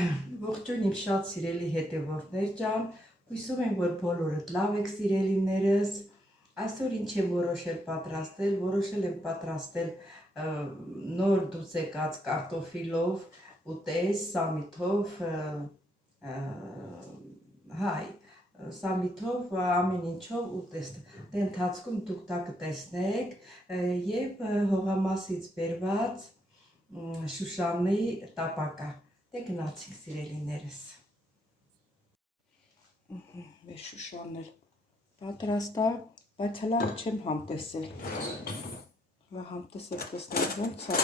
Ողջույն իմ շատ սիրելի հետևորդներ ջան, հույսով եմ, որ բոլորդ լավ եք սիրելիներս։ Այսօր ինչ եմ որոշել եմ պատրաստել նոր դուրս եկած կարտոֆիլով ուտես, սամիթով, սամիթով ամեն ինչով ուտես։ Դե ընթացքում դուք դա կտեսնեք եւ հողամասից բերված Շուշանի տապակա։ Դե գնացինք սիրելիներս։ Մեր Շուշանն էլ պատրաստ է, բայց հլա չեմ համտեսել։ Հլա համտեսել տեսնենք ոնց է։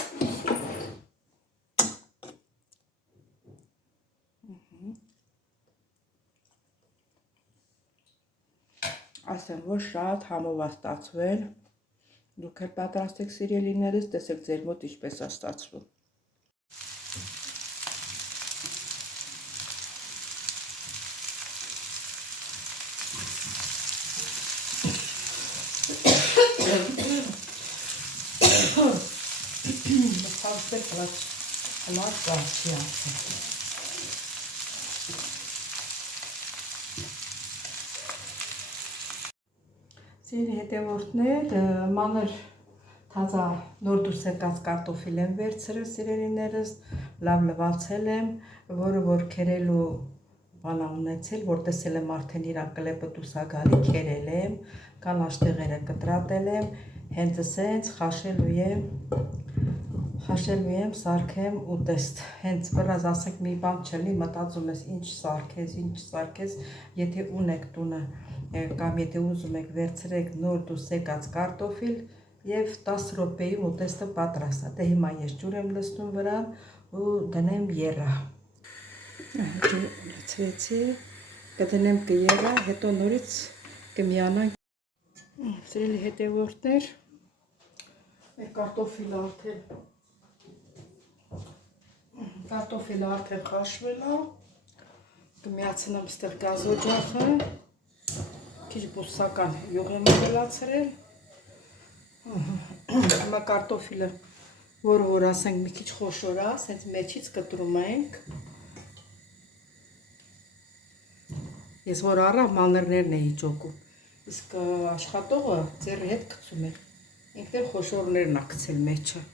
Ասեմ, որ շատ համով է ստացվել։ Դուք էլ պատրաստեք սիրելիներս, տեսեք ձեր մոտ ինչպես է ստացվում։ Ձեր հետևորդներ, մանր թազա նոր դուրս եկած կարտոֆիլ եմ վերցրել սիրելիներս, լավ լվացել եմ, որը որ քերելու բան ունեցել, որ տեսել եմ արդեն իր կլեպը դուրս է գալի, քերել եմ, կանաչ տեղերը կտրատել եմ, հենց ասենց խաշելու եմ, սարքեմ ուտեստ, հենց վրազ ասենք մի բան չլինի, մտածում ես ինչ սարքես, եթե ունեք տունը կամ եթե ուզում եք վերցրեք նոր դուրս եկած կարտոֆիլ եւ 10 րոպեում ուտեստը պատրաստ է։ Դե հիմա ես ջուր եմ լցնում վրան ու դնեմ եռա։ Ջուրը լցրեցի, կդնեմ կեռա, հետո նորից կմիանանք։ Սիրելի հետևորդներ, մեր կարտոֆիլը արդեն խաշվել է, կմիացնեմ ստեղ գազօջախը, քիչ բուսական յուղ եմ լացրել, հիմա կարտոֆիլը, որ ասենք մի քիչ խոշոր է, սենց մեջից կտրում ենք, ես որ առավ մանրներն էի ճոկում, իսկ աշխատողը ձեռի հետ գցում է, ինքն էլ խոշորներն է գցել մեջը,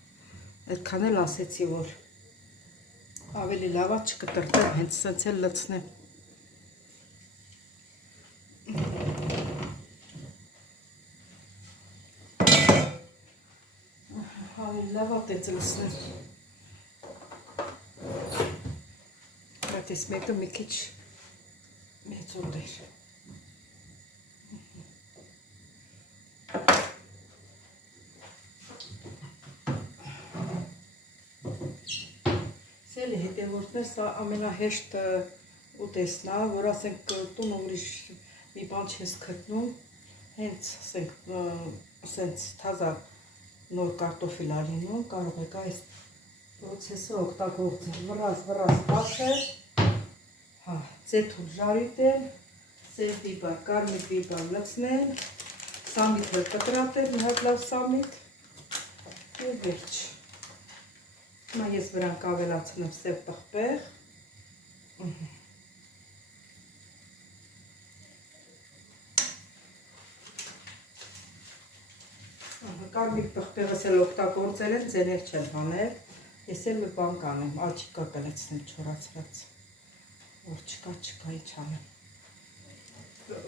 այդքան էլ ասեցի, որ ավելի լավ է չկտրտեմ, հենց սենց էլ լցնեմ։ Ավելի լավ է տենց լցնել։ Բայց ես մեկը մի քիչ մեծոտ էր։ Սիրելի հետևորդներ, սա ամենահեշտ ուտեսն է, որ ասենք տուն ուրիշ մի բան չես գտնում, հենց ասենք թազա նոր կարտոֆիլ ա լինում, կարող եք այս պրոցեսը օգտագործել, վրազ խաշել, ձեթուր ժարի դել, սև բիբար, կարմիր բիբար լցնել, սամիթը կտրատել, մի հատ լավ սամիթ և վերջ։ Հիմա ես վրան կավելացնեմ սև պղպեղ, կարմիր պղպեղս էլ օգտագործել եմ, ձեներ չեմ հանել, ես էլ մի բան կանեմ, աջիկա կլցնեմ չորացրած, որ չկա ինչ անեմ,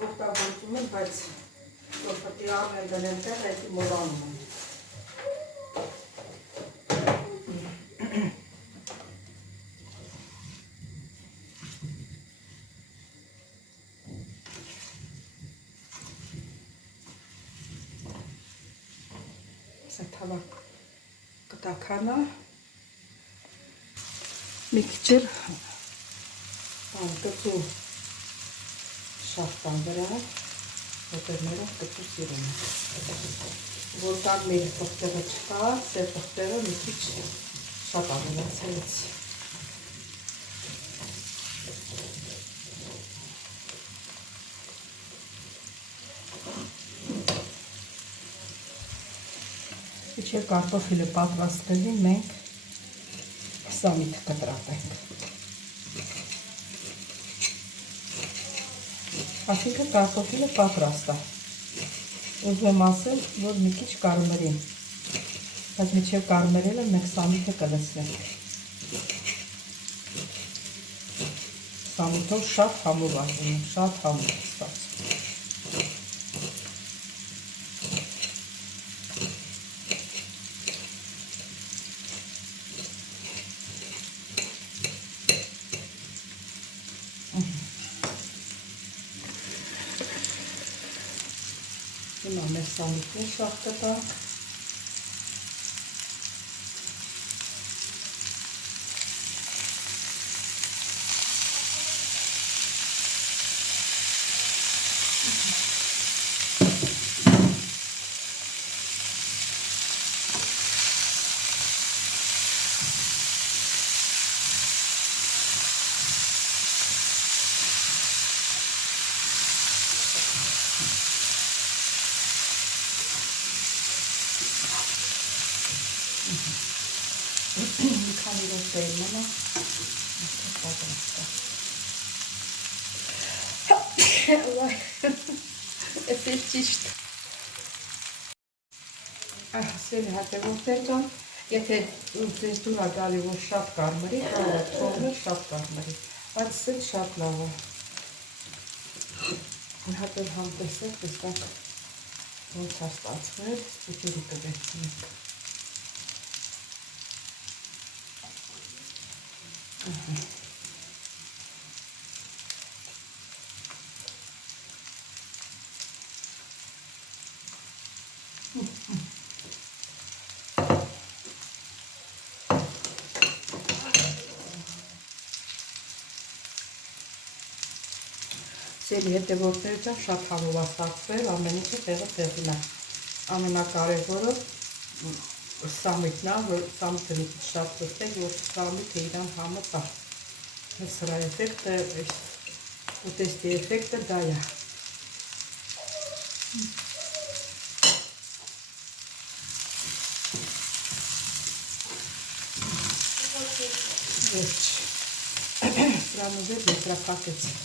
օգտագործում եմ, բայց որ պտի ամեն դնեմ տեղ, այդի մորանում եմ։ Սեթավա կտականա, մի քիչ կծու շախտան վրա, հոտերներով կծու սիրում եմ, որ կարմիր պղպեղը չկա, սև պղպեղը մի քիչ շատ ավելացրեցի։ Իչեր կարտոֆիլը պատրաստելի մենք սամիթ կտրատենք։ Այսինքն կարտոֆիլը պատրաստ է։ Ուզում եմ ասել, որ մի քիչ կարմրին, բայց մինչև կարմրելը մենք սամիթը կլցնենք։ Սամիթով շատ համով անում, շատ համով ստացվում։ Հիմա մեր սամիթին շաղ կտանք։ Մի քանի րոպե մնա, Էս է ճիշտ։ Ասել հատևորտեր ջան, եթե ձեզ դուր է գալի, որ շատ կարմրի, կարող է թողնել շատ կարմրի, բայց սել շատ լավ է։ Հատ էլ համտեսեք, տեսակ ոնց է ստացվել, ուտերի կվերցնենք։ Սերի հետևորդները ջան շատ համով է ստացվել, ամեն ինչը տեղը տեղին է։ Ամենակարևորը սամիթն է, որ սամիթը մի քիչ շատ լցեք, որ սամիթը իրան համը տա։ Սրա էֆեկտը, ուտեստի էֆեկտը դա է։ Վերջ, սրանով էլ ետրափակեցինք։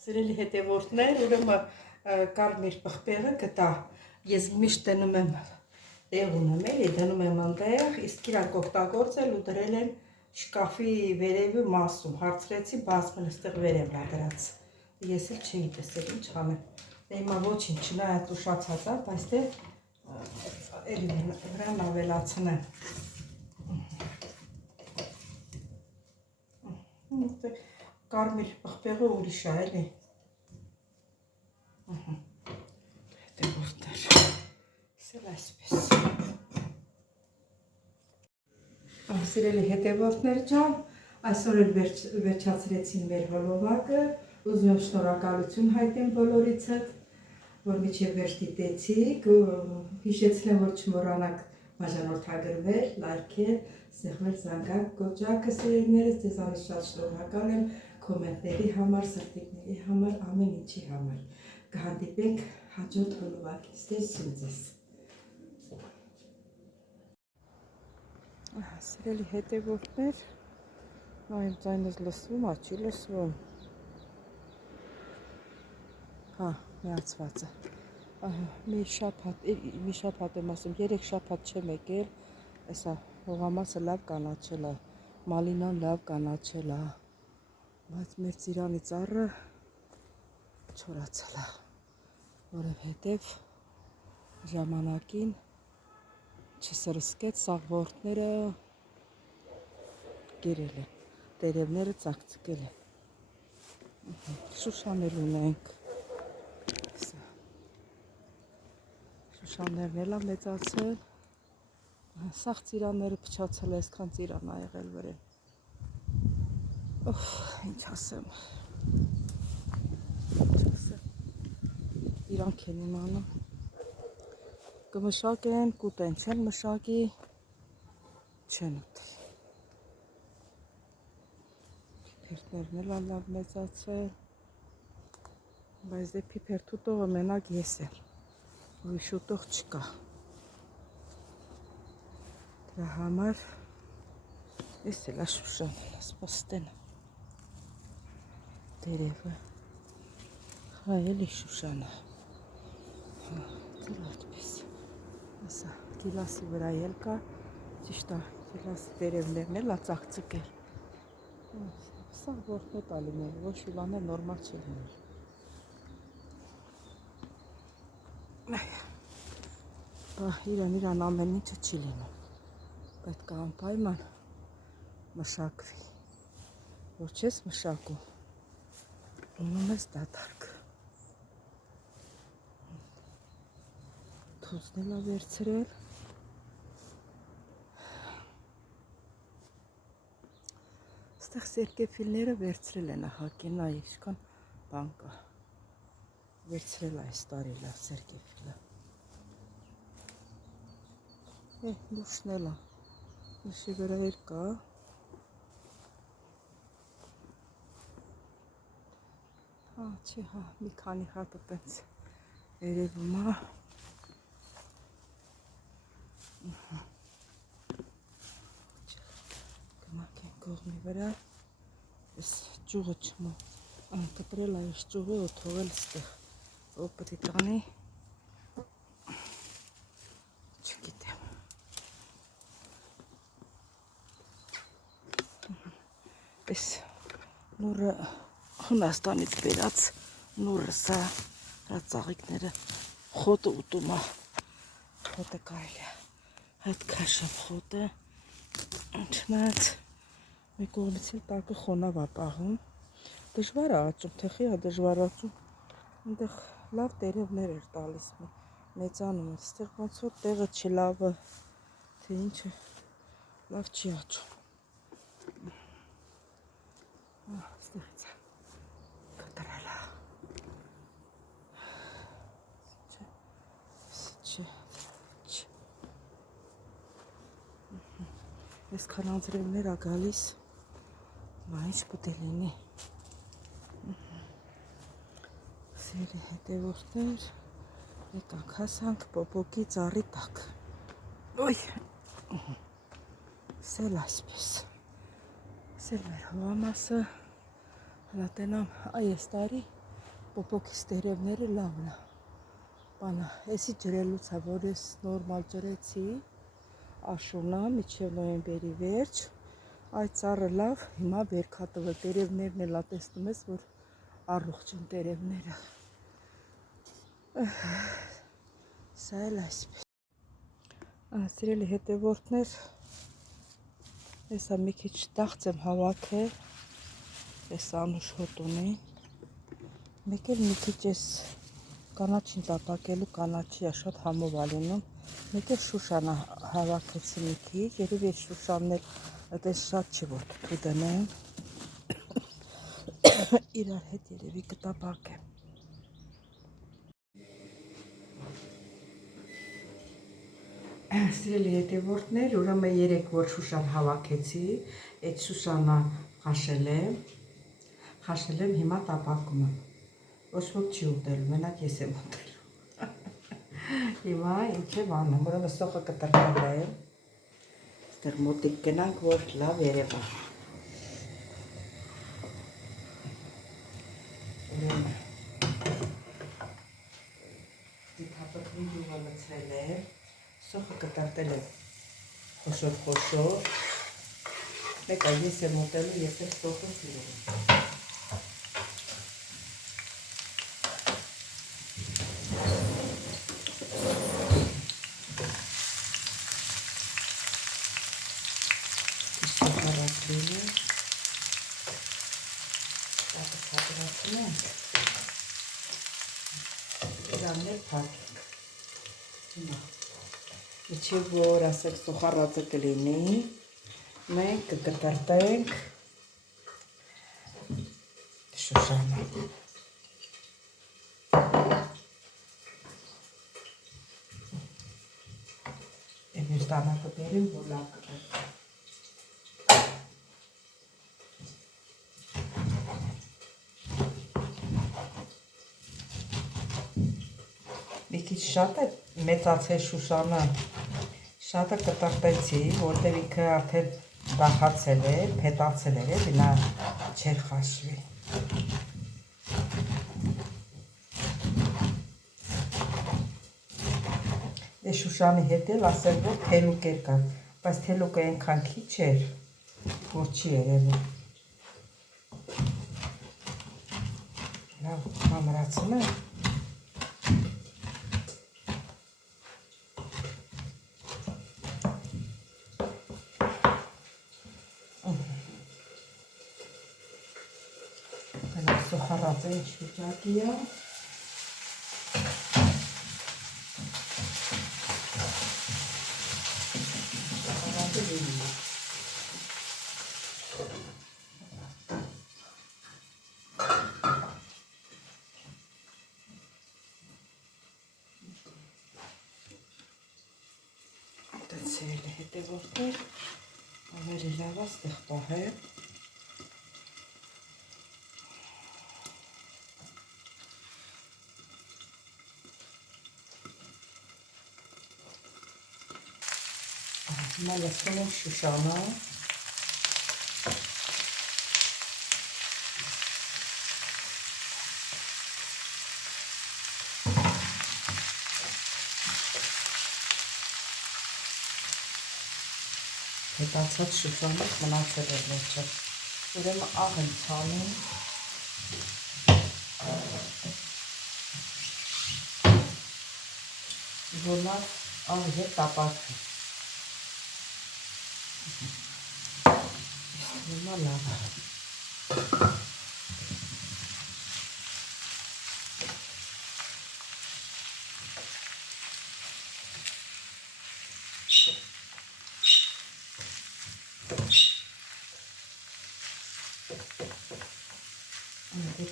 Սիրելի հետևորդներ, ուրեմն կարմիր պղպեղը գտա, ես միշտ դնում եմ տեղ ունեմ էլի, դնում եմ այնտեղ, իսկ իրանք օգտագործել ու դրել եմ շկաֆի վերևի մասում, հարցրեցի բացվել, այստեղ վերևն է դրած։ Ես էլ չէի տեսել ինչ անեմ։ Դե հիմա ոչինչ, չնայած ուշացած է, բայց դե էլի վրան ավելացնեմ։ Կարմիր պղպեղը ուրիշ է, էլի։ Հետևորդներ, սել այսպես։ Սիրելի հետևորդներ ջան, այսօր էլ վերջացրեցին մեր հոլովակը, ուզում եմ շնորհակալություն հայտնեմ բոլորիցդ, որ միջև վերջ դիտեցիք, հիշեցնեմ, որ չմոռանաք բաժանորդագրվել, լայքել, սեղմել զանգակ կոճակը սիրելիներս, ձեզանից շատ շնորհակալ եմ կոմենտների համար, սրտիկների համար, ամեն ինչի համար։ Կհանդիպենք հաջորդ հոլովակից, տեսություն ձեզ։ Սիրելի հետևորդներ, իմ ձայնս լսվում է, չի լսվում։ Հա, միացված է։ Մի շաբաթ եմ ասում, 3 շաբաթ չեմ եկել, այսա հողամասը լավ կանաչել է, մալինան լավ կանաչել է, բայց մեր ծիրանի ծառը չորացել է, որովհետև ժամանակին չսրսկեց, սաղորդները գերել են, տերևները ծակցկել են, շուշանել ունենք, շուշաներն էլ է մեծացել, սաղ ծիրանները փչացել է, այսքան ծիրան է եղել վրեն, ինչ ասեմ, իրանք են իմանում, կմշակեն, կուտեն, չեն մշակի, չեն ուտել, փիփերթներն էլ լավ մեծացել, բայց դե փիփերթ ուտողը մենակ ես եմ, ուրիշ ուտող չկա, դրա համար ես էլ աշուշան, ասպաստեն, տերևը, Հայելի Շուշանը։ Դեռ այդպես։ Ասա, գիլասի վրա ելկա, ճիշտ է, գիլասի տերևներն էլ ածաղծկեր։ Սա որ մետալի մեր, ոչ ուլաներ նորմալ չի լինել։ Իրան ամեն ինչը չի լինում, պետք է անպայման մշակվի, որ չես մշակում, ունում ես դատարկ, թուզն էլ վերցրել, ստեղ սերկեֆիլները վերցրել են ահակին, այ իշքան բան կա, վերցրել այս տարի լավ սերկեֆիլը, լուշն էլ է, լուշի վրա էլ կա, չի հա, մի քանի հատը տենց երևում է, գնանք են կողմի վրա, ես ճուղը չմոտ, կտրել այս ճուղը ու թողել ստեղ, որ պետք է տանի, չգիտեմ, պես նուրը Հունաստանից բերած նուրը սա ծաղիկները խոտը ուտում է, խոտը կարելի է, այդ քաշավ խոտը, չնայած մի կողմից էլ տակը խոնավ է պահում, դժվար է աճում, թեխի է դժվար աճում, այնտեղ լավ տերևներ էր տալիս մեծանում էր, ստեղ ոնց որ տեղը չի լավը, թե ինչը լավ չի աճում, ստեղից է կտրել է, ես քանանձրևներ է գալիս, ինչ պետք է լինի, սերի հետևորդներ, եկանք հասանք պոպոկի ծառի տակ, սել այսպես, սել մեր հողամասը, հնատենամ այս տարի պոպոկիս տերևները լավն է, բանա, եսի ջրելուց է, որ ես նորմալ ջրեցի, աշունա, միջև նոյեմբերի վերջ, այդ ծառը լավ, հիմա վերքատվը տերևներն էլ տեսնում ես, որ առողջ են տերևները, սա էլ այսպես, սիրելի հետևորդներ, եսա մի քիչ տաղց եմ հավաքել, ես անուշ հոտ ունի, մեկ էլ մի քիչ ես կանաչին տապակելու կանաչի է շատ համով է լինում, մեկ էլ շուշանը հավաքեցի մի քիչ, երևի այս շուշանն էլ այդպես շատ չի որ թութու դնեմ, իրար հետ երևի կտապակեմ, սիրելի հետևորդներ, ուրեմն երեք որ շուշան հավաքեցի, այդ շուշանը խաշել եմ, հիմա տապակում եմ, ոչ ոք չի ուտելու, մենակ ես եմ ուտելու, հիմա ինչ եմ անում, ուրեմն սոխը կտրվել եմ, ստեղ մոտիկ գնանք, որ լավ երևա, ուրեմն դիթապտվի յուղը լցրել եմ, սոխը կտրտել եմ խոշոր, մեկա ես եմ ուտելու, ես եմ սոխը սիրում եմ, իրաններ պարկենք, իչև որ ասեք սոխարածը կլինի, մենք կկտրտենք շուշանը, մեր տանակը բերեմ, որ լավ կտրտենք, մի քիչ շատ է մեծացել շուշանը, շատը կտրտեցի, որտեղ ինքը արդեն դախացել է, փետացել էր, նա չեր խաշվի, Շուշանի հետ էլ ասել, որ թելուկեր կան, բայց թելուկը այնքան քիչ էր, որ չի երևում։ Լավ համրացնեմ։ Սոխարած է ինչ վիճակի է։ Սոխարածը լինի։ Տեցել է հետևորդներ, ավելի լավ աստեղ պահե։ Հիմա լսում եմ Շուշանը։ Հետացած Շուշանը մնացել էր մեջը։ Ուրեմն աղ եմ ցանում։ Որ լավ աղ հետ տապակվի։ Հիմա լավ է։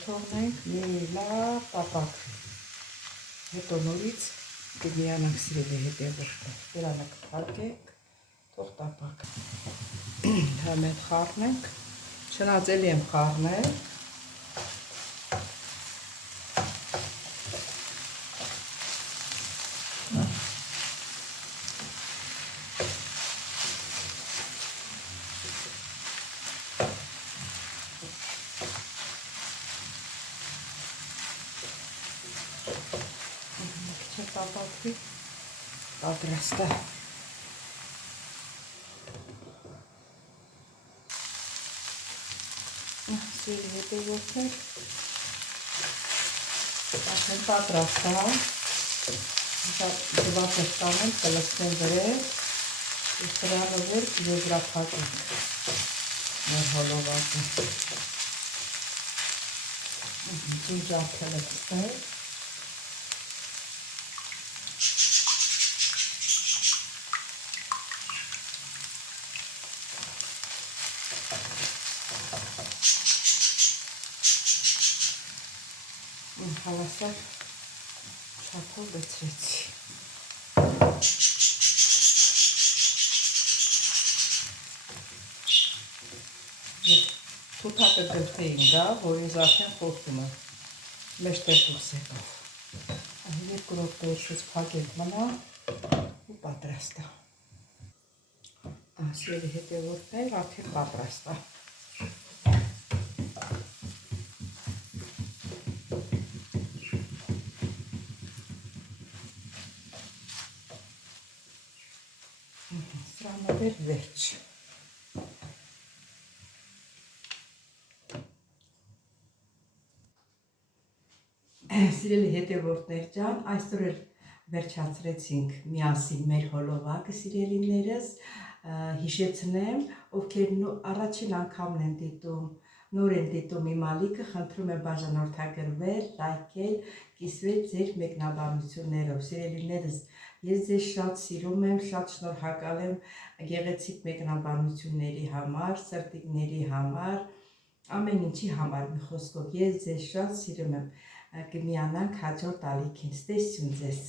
Թողնենք մի լավ տապակվի։ Հետո նորից կմիանանք սիրելի հետևորդներ։ Դրանը կփակենք, թող տապակվի։ Համեն խառնենք, չնայած էլի եմ խառնել։ Տապակվի, պատրաստ է։ Սիրելի հետևորդներ, արդեն պատրաստ է։ Դված է ստանեմ, կլսնեմ վրեջ, ու սրանը վեր եզրափակենք մեր հոլովակը։ Ջինջարդել եք ստեղ։ Հավասար չափով լցրեցի։ Թութակը գլխեին գա, որ ինձ արդեն խոսում է, մեջտեղ դուրս եկավ։ Երկու րոպե շուտ փակենք մնա ու պատրաստ է։ Սիրելի հետևորդներ, արդեն պատրաստ է։ Սրանը վերջ։ Սիրելի հետևորդներ ջան, այսօր էլ վերջացրեցինք միասին մեր հոլովակը, սիրելիներս, հիշեցնեմ, ովքեր առաջին անգամն են դիտում, նոր են դիտում իմ ալիքը, խնդրում եմ բաժանորդագրվել, լայքել, կիսվել ձեր մեկնաբանություններով, սիրելիներս, ես ձեզ շատ սիրում եմ, շատ շնորհակալ եմ գեղեցիկ մեկնաբանությունների համար, սրտիկների համար, ամեն ինչի համար, մի խոսքով, ես ձեզ շատ սիրում եմ, կմիանանք հաջորդ ալիքին, ստեսություն ձեզ։